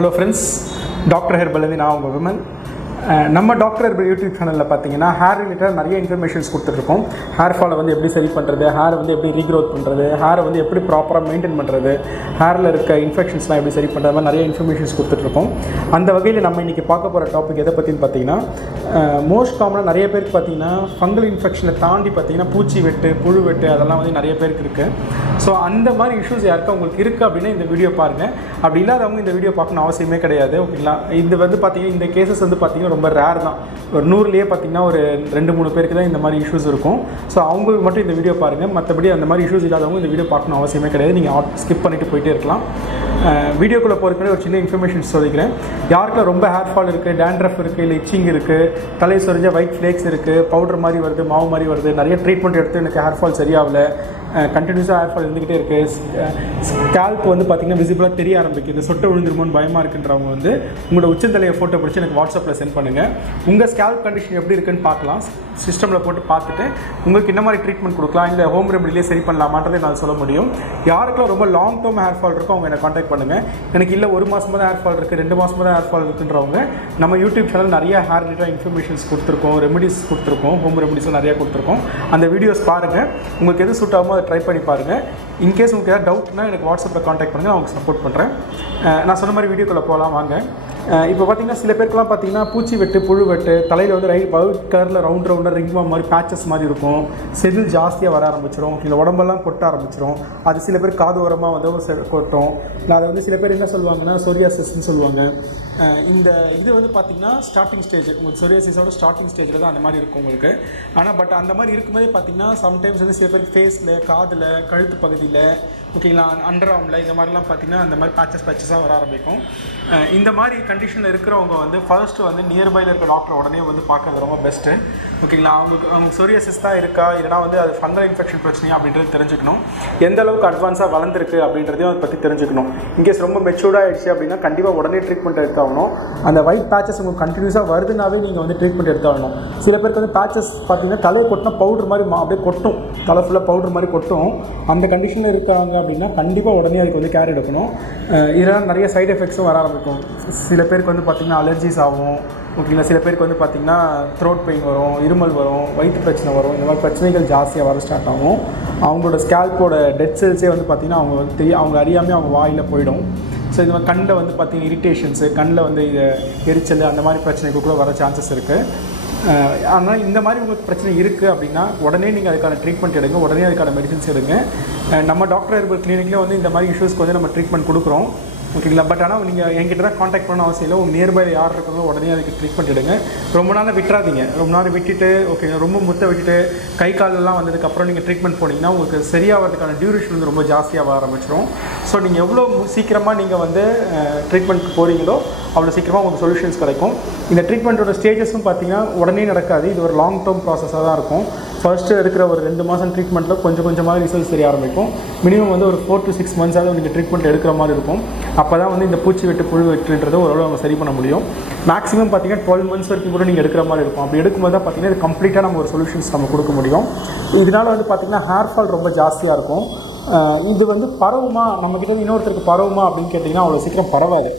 Hello friends, Dr Herbal is now Vimal. நம்ம doctor herbal YouTube சேனலில் பார்த்தீங்கன்னா hair related நிறைய இன்ஃபர்மேஷன்ஸ் கொடுத்துட்ருக்கோம். ஹேர் ஃபாலை வந்து எப்படி சரி பண்ணுறது, ஹேர் வந்து எப்படி ரீக்ரோத் பண்ணுறது, ஹேரை வந்து எப்படி ப்ராப்பராக மெயின்டைன் பண்ணுறது, ஹேரில் இருக்க இன்ஃபெக்ஷன்ஸ்லாம் எப்படி சரி பண்ணுறது, மாதிரி நிறைய இன்ஃபர்மேஷன்ஸ் கொடுத்துட்ருக்கோம். அந்த வகையில் நம்ம இன்றைக்கி பார்க்க போகிற டாபிக் எதை பற்றின்னு பார்த்தீங்கன்னா, மோஸ்ட் காமனாக நிறைய பேருக்கு பார்த்தீங்கன்னா ஃபங்கல் இன்ஃபெக்ஷனை தாண்டி பார்த்தீங்கன்னா பூச்சி வெட்டு, புழு வெட்டு அதெல்லாம் வந்து நிறைய பேருக்கு இருக்குது. ஸோ அந்த மாதிரி இஷ்யூஸ் யாருக்கா உங்களுக்கு இருக்குது அப்படின்னா இந்த வீடியோ பாருங்கள். அப்படி இல்லாதவங்க இந்த வீடியோ பார்க்கணும் அவசியமே கிடையாது. ஓகேங்களா? இது வந்து பார்த்தீங்கன்னா இந்த கேசஸ் வந்து பார்த்தீங்கன்னா ரொம்ப ரேர் தான். ஒரு 100லேயே பார்த்தீங்கன்னா ஒரு 2-3 பேருக்கு தான் இந்த மாதிரி இஷ்யூஸ் இருக்கும். ஸோ அவங்களுக்கு மட்டும் இந்த வீடியோ பாருங்கள். மற்றபடி அந்த மாதிரி இஷ்யூஸ் இல்லாதவங்க இந்த வீடியோ பார்க்கணும் அவசியமே கிடையாது. நீங்கள் ஸ்கிப் பண்ணிவிட்டு போயிட்டே இருக்கலாம். வீடியோக்குள்ளே போகிறதுக்கு ஒரு சின்ன இன்ஃபர்மேஷன் சொல்லிக்கிறேன். யாருக்கெல்லாம் ரொம்ப ஹேர் ஃபால் இருக்குது, டேண்ட்ரஃப் இருக்குது, இல்லை இச்சிங் இருக்குது, தலை சொரிஞ்ச ஒயிட் ஃப்ளேக்ஸ் இருக்குது, பவுடர் மாதிரி வருது, மாவு மாதிரி வருது, நிறைய ட்ரீட்மெண்ட் எடுத்து எனக்கு ஹேர் ஃபால் சரியாகல, கண்டினியூஸாக ஹேர் ஃபால் இருந்துக்கிட்டே இருக்குது, ஸ்கேல்ப் வந்து பார்த்திங்கன்னா விசிபிளாக தெரிய ஆரம்பிக்குது, சொட்டை விழுந்துருமோன்னு பயமாக இருக்குன்றவங்க வந்து உங்களோட உச்சந்தலையை ஃபோட்டோ பிடிச்சி எனக்கு வாட்ஸ்அப்பில் சென்ட் பண்ணுங்கள். உங்கள் ஸ்கேல்ப் கண்டிஷன் எப்படி இருக்குன்னு பார்க்கலாம். சிஸ்டமில் போட்டு பார்த்துட்டு உங்களுக்கு என்ன மாதிரி ட்ரீட்மெண்ட் கொடுக்கலாம், இல்லை ஹோம் ரெமடியிலே சரி பண்ணலாமான்றதை நான் சொல்ல முடியும். யாருக்கெல்லாம் ரொம்ப லாங் டேர்ம் ஹேர் ஃபால் இருக்கோ அவங்க என்னை காண்டாக்ட் பண்ணுங்கள். எனக்கு இல்லை 1 மாதமாக தான் ஹேர் ஃபால் இருக்குது, 2 மாதமாக தான் ஹேர் ஃபால் இருக்குன்றவங்க நம்ம யூடியூப் சேனல் நிறைய ஹேர் ரிலேட்டட் இன்ஃபர்மேஷன்ஸ் கொடுத்துருக்கோம், ரெமடிஸ் கொடுத்துருக்கோம், ஹோம் ரெமடிஸும் நிறையா கொடுத்துருக்கோம். அந்த வீடியோஸ் பாருங்கள். உங்களுக்கு எது சூட் ஆகுமோ அதை ட்ரை பண்ணி பாருங்கள். இன்கேஸ் உங்களுக்கு ஏதாவது டவுட்னா எனக்கு வாட்ஸ்அப்பில் காண்டாக்ட் பண்ணுங்கள், நான் உங்களுக்கு சப்போர்ட் பண்ணுறேன். நான் சொன்ன மாதிரி வீடியோக்குள்ளே போகலாம் வாங்க. இப்போ பார்த்திங்கன்னா சில பேருக்குலாம் பார்த்திங்கன்னா பூச்சி வெட்டு, புழு வெட்டு, தலையில் வந்து ஒயிட் கலரில் ரவுண்டாக ரிங்மா மாதிரி பேச்சஸ் மாதிரி இருக்கும், செதில் ஜாஸ்தியாக வர ஆரம்பிச்சிடும், இல்லை உடம்பெல்லாம் கொட்ட ஆரம்பிச்சிடும். அது சில பேர் காது ஓரமாக வந்து கொட்டும். இல்லை அதை வந்து சில பேர் என்ன சொல்லுவாங்கன்னா சொரியாசிஸ்ன்னு சொல்லுவாங்க. இந்த இது வந்து பார்த்திங்கன்னா ஸ்டார்டிங் ஸ்டேஜ், உங்களுக்கு சொரியாசிஸோட ஸ்டார்டிங் ஸ்டேஜில் தான் அந்த மாதிரி இருக்கும் உங்களுக்கு. ஆனால் பட் அந்த மாதிரி இருக்கும்போதே பார்த்திங்கன்னா சம்டைம்ஸ் வந்து சில பேருக்கு ஃபேஸில், காதில், கழுத்து பகுதியில், ஓகேங்களா, அண்டர் ஆர்மில் இந்த மாதிரிலாம் பார்த்திங்கன்னா அந்த மாதிரி பேச்சஸாக வர ஆரம்பிக்கும். இந்த மாதிரி கண்டிஷனில் இருக்கிறவங்க வந்து ஃபர்ஸ்ட்டு வந்து நியர்பையில் இருக்க டாக்டர் உடனே வந்து பார்க்கறது ரொம்ப பெஸ்ட்டு. ஓகேங்களா? அவங்க சொரியாசிஸ் தான் இருக்கா, இல்லைனா வந்து அது ஃபங்கல் இன்ஃபெக்ஷன் பிரச்சனையா அப்படின்றது தெரிஞ்சுக்கணும். எந்த அளவுக்கு அட்வான்ஸாக வளர்ந்துருக்கு அப்படின்றதையும் அதை பற்றி தெரிஞ்சுக்கணும். இன்கேஸ் ரொம்ப மெச்சூர்டாக ஆகிடுச்சு அப்படின்னா கண்டிப்பாக உடனே ட்ரீட்மெண்ட் எடுத்தாகணும். அந்த ஒயிட் பேச்சஸ் உங்களுக்கு கண்டினியூஸாக வருதுனாவே நீங்கள் வந்து ட்ரீட்மெண்ட் எடுத்தாகணும். சில பேருக்கு வந்து பேச்சஸ் பார்த்திங்கன்னா தலையை கொட்டினா பவுடர் மாதிரி அப்படியே கொட்டும், தலை ஃபுல்லாக பவுடர் மாதிரி கொட்டும். அந்த கண்டிஷனில் இருக்காங்க அப்படின்னா கண்டிப்பாக உடனே அதுக்கு வந்து கேர் எடுக்கணும். இதெல்லாம் நிறைய சைடு எஃபெக்ட்ஸும் வர ஆரம்பிக்கும். சில பேருக்கு வந்து பார்த்திங்கன்னா அலர்ஜிஸ் ஆகும். ஓகேங்களா? சில பேருக்கு வந்து பார்த்திங்கன்னா த்ரோட் பெயின் வரும், இருமல் வரும், வயிற்று பிரச்சனை வரும். இந்த மாதிரி பிரச்சனைகள் ஜாஸ்தியாக வர ஸ்டார்ட் ஆகும். அவங்களோட ஸ்கேல்போட டெட் செல்ஸே வந்து பார்த்திங்கன்னா அவங்க அறியாமல் அவங்க வாயில் போயிடும். ஸோ இது மாதிரி கண்ணில் வந்து பார்த்திங்கன்னா இரிட்டேஷன்ஸு, கண்ணில் வந்து இது எரிச்சல், அந்த மாதிரி பிரச்சனைக்கு கூட வர சான்சஸ் இருக்குது. ஆனால் இந்த மாதிரி உங்களுக்கு பிரச்சனை இருக்குது அப்படின்னா உடனே நீங்கள் அதுக்கான ட்ரீட்மெண்ட் எடுங்க, உடனே அதுக்கான மெடிசன்ஸ் எடுங்க. நம்ம டாக்டர் ஹெர்பல் கிளினிக்லேயே வந்து இந்த மாதிரி இஷ்யூஸ்க்கு வந்து நம்ம ட்ரீட்மெண்ட் கொடுக்குறோம். ஓகேங்களா? பட் ஆனால் நீங்கள் என்கிட்ட தான் காண்டாக்ட் பண்ண அவசியம் இல்லை. உங்கள் நியர்பையில் யார் இருக்கிறதோ உடனே அதுக்கு ட்ரீட்மெண்ட் எடுங்க. ரொம்ப நாள் விட்டுறாதீங்க. ரொம்ப நாள் விட்டுட்டு ஓகேங்களா, ரொம்ப முத்த விட்டுட்டு கை காலெல்லாம் வந்ததுக்கப்புறம் நீங்கள் ட்ரீட்மெண்ட் போனீங்கன்னா உங்களுக்கு சரியாகிறதுக்கான டியூரேஷன் வந்து ரொம்ப ஜாஸ்தியாக ஆரம்பிச்சிடும். ஸோ நீங்கள் எவ்வளோ சீக்கிரமாக நீங்கள் வந்து ட்ரீட்மெண்ட்டுக்கு போகிறீங்களோ அவ்வளோ சீக்கிரமாக உங்களுக்கு சொல்யூஷன்ஸ் கிடைக்கும். இந்த ட்ரீட்மெண்ட்டோட ஸ்டேஜஸும் பார்த்திங்கன்னா உடனே நடக்காது. இது ஒரு லாங் டேர்ம் ப்ராசஸாக தான் இருக்கும். ஃபர்ஸ்ட்டு இருக்கிற ஒரு 2 மாதம் ட்ரீட்மெண்ட்டில் கொஞ்சம் கொஞ்சமாக ரிசல்ட்ஸ் தெரிய ஆரம்பிக்கும். மினிமம் வந்து ஒரு 4 to 6 months நீங்கள் ட்ரீட்மெண்ட் எடுக்கிற மாதிரி இருக்கும். அப்போ தான் வந்து இந்த பூச்சி வெட்டு, புழு வெட்டுன்றதை ஓரளவு நம்ம சரி பண்ண முடியும். மேக்ஸிமம் பார்த்திங்கன்னா 12 months வரைக்கும் கூட நீங்கள் எடுக்கிற மாதிரி இருக்கும். அப்படி எடுக்கும்போது தான் பார்த்திங்கன்னா இது கம்ப்ளீட்டாக நம்ம ஒரு சொல்யூஷன்ஸ் நம்ம கொடுக்க முடியும். இதனால் வந்து பார்த்திங்கன்னா ஹேர் ஃபால் ரொம்ப ஜாஸ்தியாக இருக்கும். இது வந்து பரவுமா, நம்மக்கிட்ட வந்து இன்னொருத்தருக்கு பரவுமா அப்படின்னு கேட்டிங்கன்னா அவ்வளோ சீக்கிரம் பரவாது.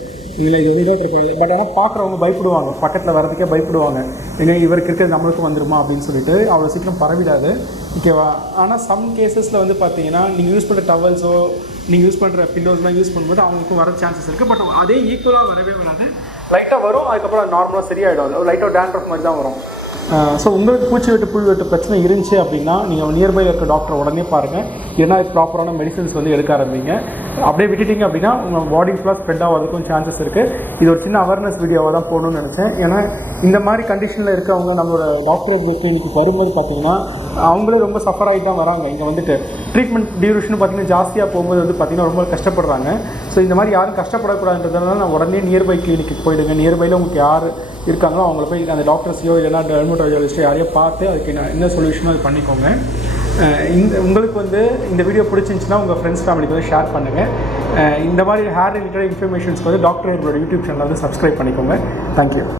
இல்லை இது இருக்காது. பட் ஆனால் பார்க்குறவங்க பயப்படுவாங்க, பக்கத்தில் வரதுக்கே பயப்படுவாங்க. இல்லை இவருக்கு இருக்கிறது நம்மளுக்கும் வந்துருமா அப்படின்னு சொல்லிட்டு அவ்வளோ சீக்கிரம் பரவிடாது. ஓகேவா? ஆனால் சம் கேசஸில் வந்து பார்த்தீங்கன்னா நீங்கள் யூஸ் பண்ணுற டவல்ஸோ, நீங்கள் யூஸ் பண்ணுற பில்லோஸ்லாம் யூஸ் பண்ணும்போது அவங்களுக்கும் வர சான்சஸ் இருக்குது. பட் அதே ஈக்குவலாக வரவே வராது. லைட்டாக வரும், அதுக்கப்புறம் நார்மலாக சரியாயிடும். லைட்டாக டேண்ட்ரஃப் மாதிரி தான் வரும். ஸோ உங்களுக்கு பூச்சி வெட்டு, புழு வெட்டு பிரச்சனை இருந்துச்சு அப்படின்னா நீங்கள் நியர்பை இருக்க டாக்டரை உடனே பாருங்கள். ஏன்னா இது ப்ராப்பரான மெடிசன்ஸ் வந்து எடுக்க ஆரம்பிங்க. அப்படியே விட்டுட்டிங்க அப்படின்னா உங்கள் பாடி ஃபுல்லாக ஸ்ப்ரெட் ஆகிறதுக்கும் சான்சஸ் இருக்குது. இது ஒரு சின்ன அவேர்னஸ் வீடியோவாக தான் போகணும்னு நினச்சேன். ஏன்னா இந்த மாதிரி கண்டிஷனில் இருக்கவங்க நம்மளோட டாக்டர் கிளினிக்கு வரும்போது பார்த்திங்கன்னா அவங்களே ரொம்ப சஃபர் ஆகிட்டு தான் வராங்க. இங்கே வந்துட்டு ட்ரீட்மெண்ட் டியூரேஷன் பார்த்திங்கன்னா ஜாஸ்தியாக போகும்போது வந்து பார்த்திங்கன்னா ரொம்ப கஷ்டப்படுறாங்க. ஸோ இந்த மாதிரி யாரும் கஷ்டப்படக்கூடாதுன்றதுனால நான் உடனே நியர்பை கிளினிக்கு போயிடுங்க. நியர்பையில் உங்களுக்கு யார் இருக்காங்களோ அவங்கள போய் அந்த டாக்டர்ஸையோ இல்லைனா டெர்மட்டாலஜிஸ்ட்டோ யாரையோ பார்த்து அதுக்கு என்ன சொல்யூஷனோ அது பண்ணிக்கோங்க. உங்களுக்கு வந்து இந்த வீடியோ பிடிச்சிருந்துச்சுன்னா உங்கள் ஃப்ரெண்ட்ஸ் ஃபேமிலிக்கு வந்து ஷேர் பண்ணுங்கள். இந்த மாதிரி ஹேர் ரிலேட்டட் இன்ஃபர்மேஷன்ஸ்க்கு வந்து டாக்டர் ஹெர்பலோட யூடியூப் சேனலில் வந்து சப்ஸ்கிரைப் பண்ணிக்கோங்க. தேங்க்யூ.